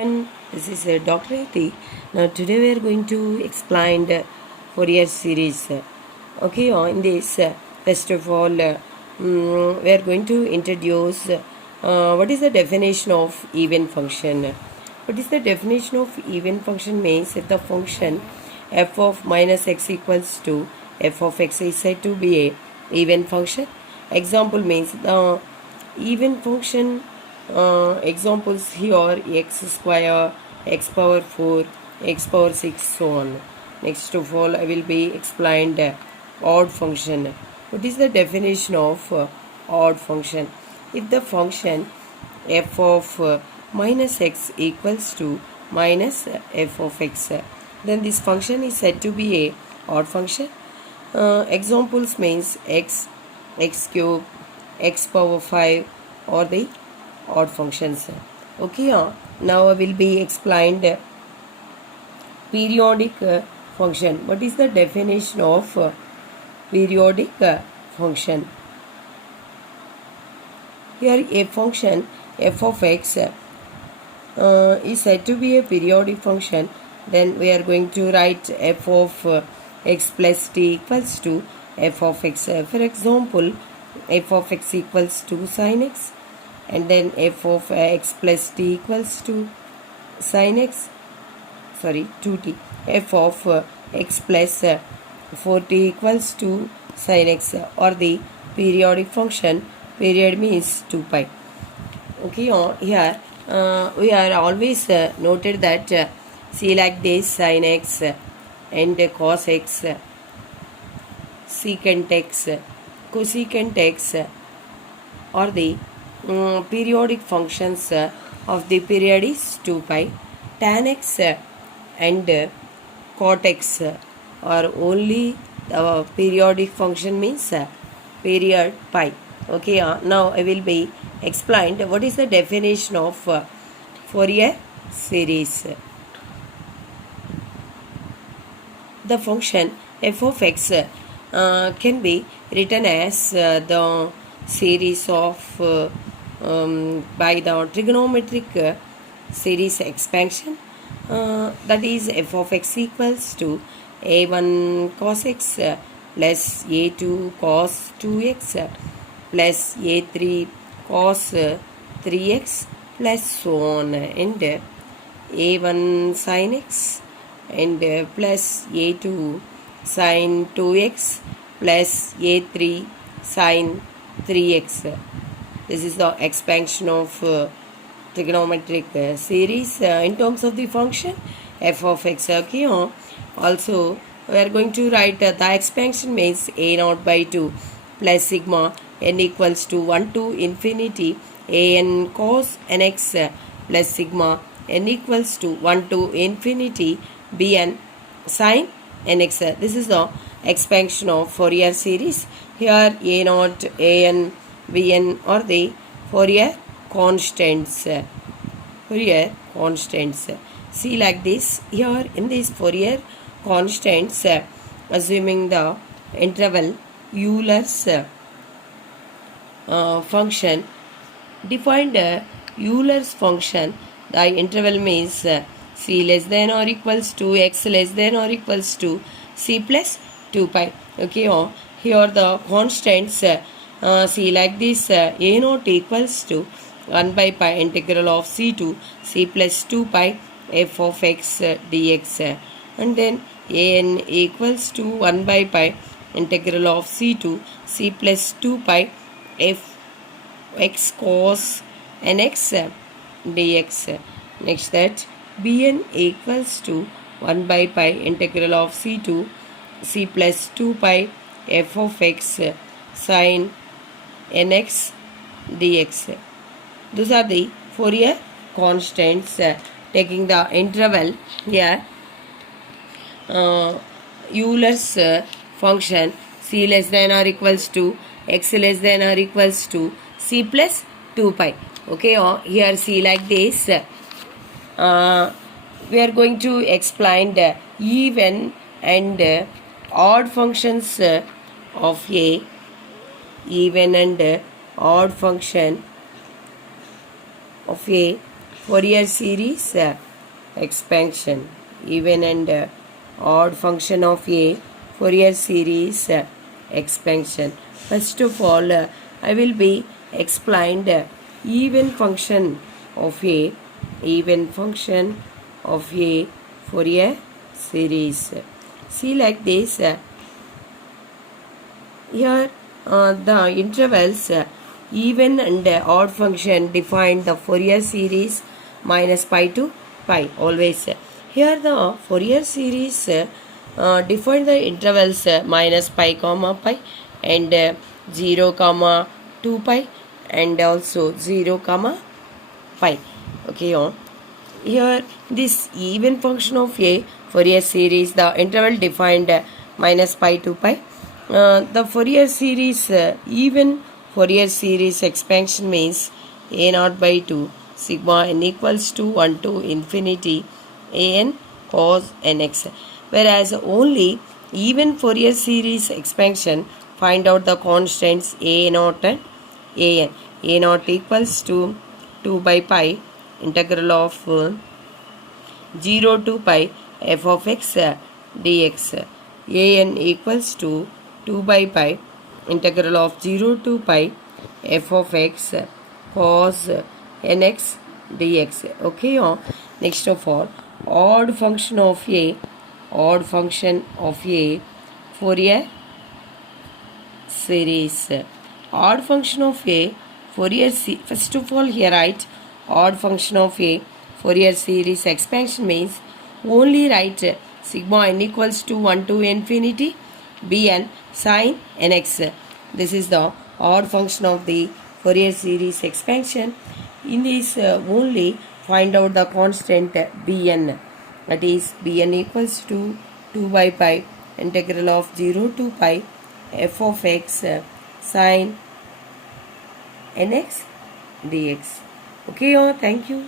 And this is Dr. Eti. Now today we are going to explain the Fourier series. Okay, in this, first of all, we are going to introduce what is the definition of even function. What is the definition of even function means if the function f of minus x equals to f of x is said to be a even function. Example means the even function examples here x square, x power 4, x power 6, so on. Next of all, I will be explained odd function. What is the definition of odd function? If the function f of minus x equals to minus f of x, then this function is said to be a odd function. Examples means x, x cube, x power 5 or the odd functions. Okay, now I will be explained periodic function. What is the definition of periodic function? Here a function f of x is said to be a periodic function. Then we are going to write f of x plus t equals to f of x. For example, f of x equals to sine x, and then f of x plus t equals to sine x, 2t. f of x plus 4t equals to sine x, or the periodic function. Period means 2 pi. Okay, here we are always noted that see like this, sine x and cos x, secant x, cosecant x, or the periodic functions of the period is 2 pi. Tan x and cot x are only the periodic function means period pi. Okay, now I will be explained what is the definition of Fourier series. The function f of x can be written as the series of by the trigonometric series expansion, that is f of x equals to a1 cos x plus a2 cos 2x plus a3 cos 3x plus so on, and a1 sin x and plus a2 sin 2x plus a3 sin 3x. This is the expansion of trigonometric series in terms of the function f of x. Okay, also we are going to write the expansion means a naught by 2 plus sigma n equals to 1 to infinity a n cos nx plus sigma n equals to 1 to infinity b n sin nx. This is the expansion of Fourier series. Here a naught, a n, b n are the Fourier constants. Fourier constants. See like this. Here in this Fourier constants, assuming the interval Euler's function, defined Euler's function, the interval means c less than or equals to x less than or equals to c plus 2 pi. Okay, here the constants see like this, a naught equals to 1 by pi integral of c to c plus 2 pi f of x dx, and then a n equals to 1 by pi integral of c to c plus 2 pi f x cos nx dx. Next, that bn equals to 1 by pi integral of c to c plus 2 pi f of x sin nx dx. Those are the Fourier constants. Taking the interval here, Euler's function c less than or equals to x less than or equals to c plus 2 pi. Okay, here see like this. We are going to explain the even and odd functions of a even and odd function of a Fourier series expansion, even and odd function of a Fourier series expansion. First of all, I will be explained even function of a Fourier series. See like this. Here the intervals even and odd function define the Fourier series minus pi to pi always. Here the Fourier series define the intervals minus pi comma pi and 0 comma 2 pi and also 0 comma pi. Okay, here this even function of a Fourier series, the interval defined minus pi to pi. The Fourier series even Fourier series expansion means a naught by 2 sigma n equals to 1 to infinity a n cos nx, whereas only even Fourier series expansion find out the constants a naught and a n. A naught equals to 2 by pi integral of 0 to pi f of x dx. A n equals to 2 by pi integral of 0 to pi f of x cos nx dx. Okay, next of all, odd function of a Fourier series. Odd function of a Fourier series. First of all, here write odd function of a Fourier series expansion means only write sigma n equals to 1 to infinity bn sin nx. This is the odd function of the Fourier series expansion. In this only find out the constant bn, that is bn equals to 2 by pi integral of 0 to pi f of x sin nx dx. Okay, thank you.